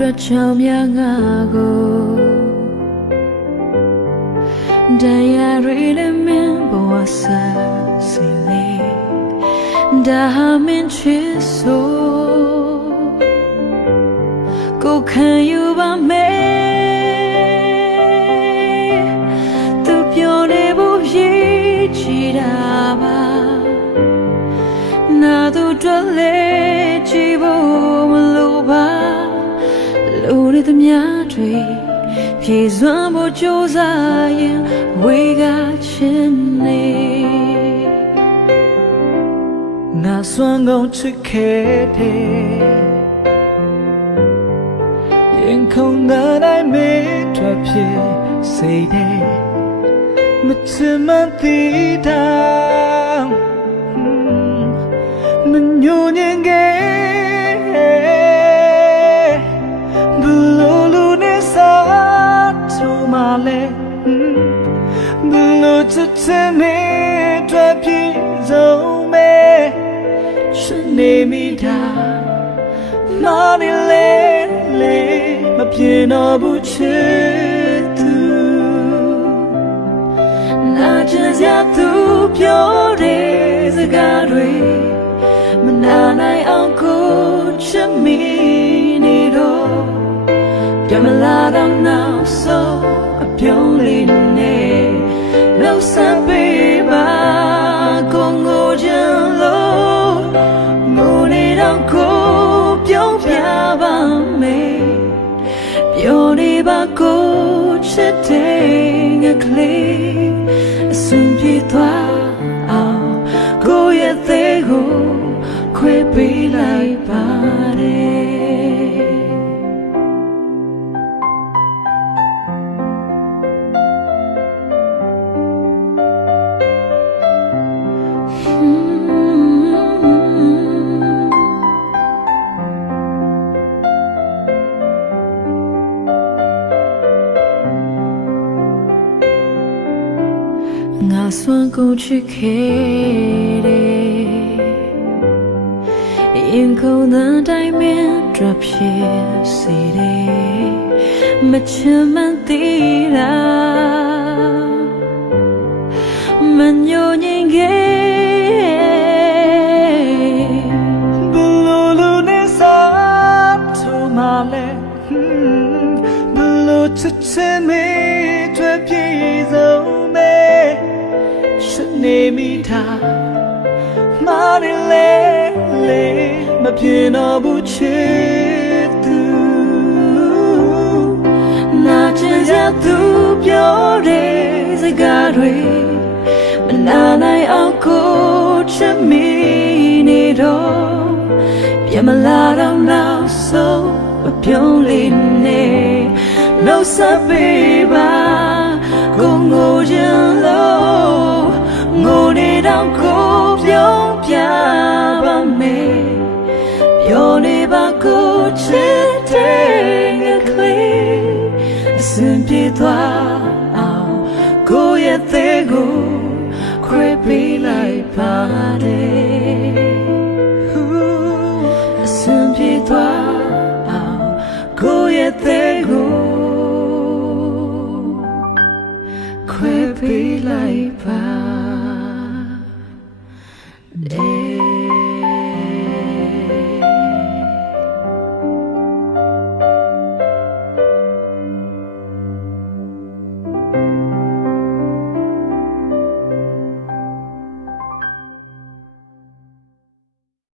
အတွက်ချောင်းများငါကိုတရားရီလည်းမင်းဘဝဆက်စီလေဒါဟာမင်းချစ်ဆိုကိုခံယူပါမယ်သူပြောနေဖို့ရေးချီတာပါနာသူတွေ့လေကြည့်ဖို့မလိုပါလူတွေသမျှတွေပြေစွမ်းဖို့ကြိုးစားရင်ဝေကချင်နေငါစွမ်းကုန်ချစ်ခဲ့တယ်ရင်ခုန်တိုင်းမေးထွက်ဖြစ်စိတ်တယ်မချင်မသိတာမညှို့ညင်ခဲ့ဘလို့လူနဲ့စားထုံမလဲဘလို့ချစ်ချင်မေးထွက်ဖြစ်ဆုံးမဲရှင်နေမိတာမာနေလေမပြေတော့ဘူးချစ်သူနာကျင်စရာသူပြောတဲ့စကားတွေမနာနိုင်အောင်ကိုချစ်မိနေတော့ပြန်မလာတော့နောက်ဆုံးအပြုံးလေးနဲ့လှုပ်ဆက်ပေးပါကိုငိုချင်လို့ငိုနေတော့ကိုပြုံးပြပါမယ်ပြောနေပါကိုချစ်တဲ့ငါကလေးအစွန်ပြေသွားအောင်ကိုရဲ့သေးကိုခွေပေးလိုက်ပါတယ်ငါစွမ်းကုန်ချစ်ခဲ့တယ်ရင်ခုန်တိုင်းမင်းတွေ့ဖြစ်စေတယ်မချင်မသိတာမညှို့ညင်ခဲ့ဘလို့လူနဲ့စားထုံးမလဲဘလို့ချစ်ချင်မေးတွေ့ဖြစ်ဆုံးမဲနေမိတာမာနေလေမပြေတော့ဘူးချစ်သူနာကျင်စရာသူပြောတဲ့စကားတွေမနာနိုင်အောင်ကိုချစ်မိနေတော့ပြန်မလာတော့နောက်ဆုံးအပြုံးလေးနဲ့နှုတ်ဆက်ပေးပါကိုငိုချင်လို့ငိုနေတော့ကိုပြုံးပြပါမယ်ပြောနေပါကိုချစ်တဲ့ငါကလေးအစင်ပြေသွားအောင်ကိုရဲ့သေးကိုခွဲပေးလိုက်ပါတယ်အစင်ပြေသွားအောင်ကိုရဲ့သေးကိုခွဲပေးလိုက်ပါ